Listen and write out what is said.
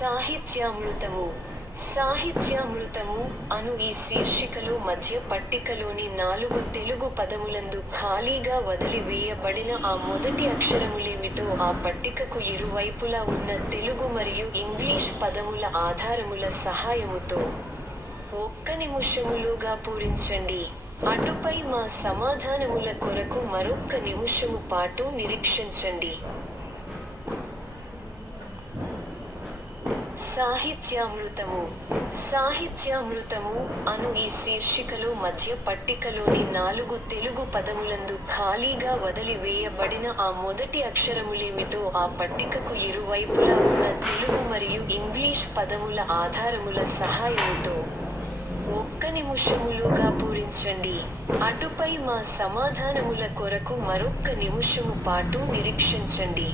సాహిత్యామృతము. సాహిత్యామృతము అను ఈ శీర్షికలో మధ్య పట్టికలోని 4 తెలుగు పదములందు ఖాళీగా వదిలివేయబడిన ఆ మొదటి అక్షరములేమిటో ఆ పట్టికకు ఇరువైపులా ఉన్న తెలుగు మరియు ఇంగ్లీష్ పదముల ఆధారముల సహాయముతో 1 నిముషములోగా పూరించండి. అటుపై మా సమాధానముల కొరకు మరొక్క నిముషము పాటు నిరీక్షించండి. సాహిత్యామృతము. సాహిత్యామృతము అను ఈ శీర్షికలో మధ్య పట్టికలోని 4 తెలుగు పదములందు ఖాళీగా వదిలివేయబడిన ఆ మొదటి అక్షరములేమిటో ఆ పట్టికకు ఇరువైపులా ఉన్న తెలుగు మరియు ఇంగ్లీష్ పదముల ఆధారముల సహాయముతో 1 నిముషములోగా పూరించండి. అటుపై మా సమాధానముల కొరకు మరొక్క నిముషము పాటు నిరీక్షించండి.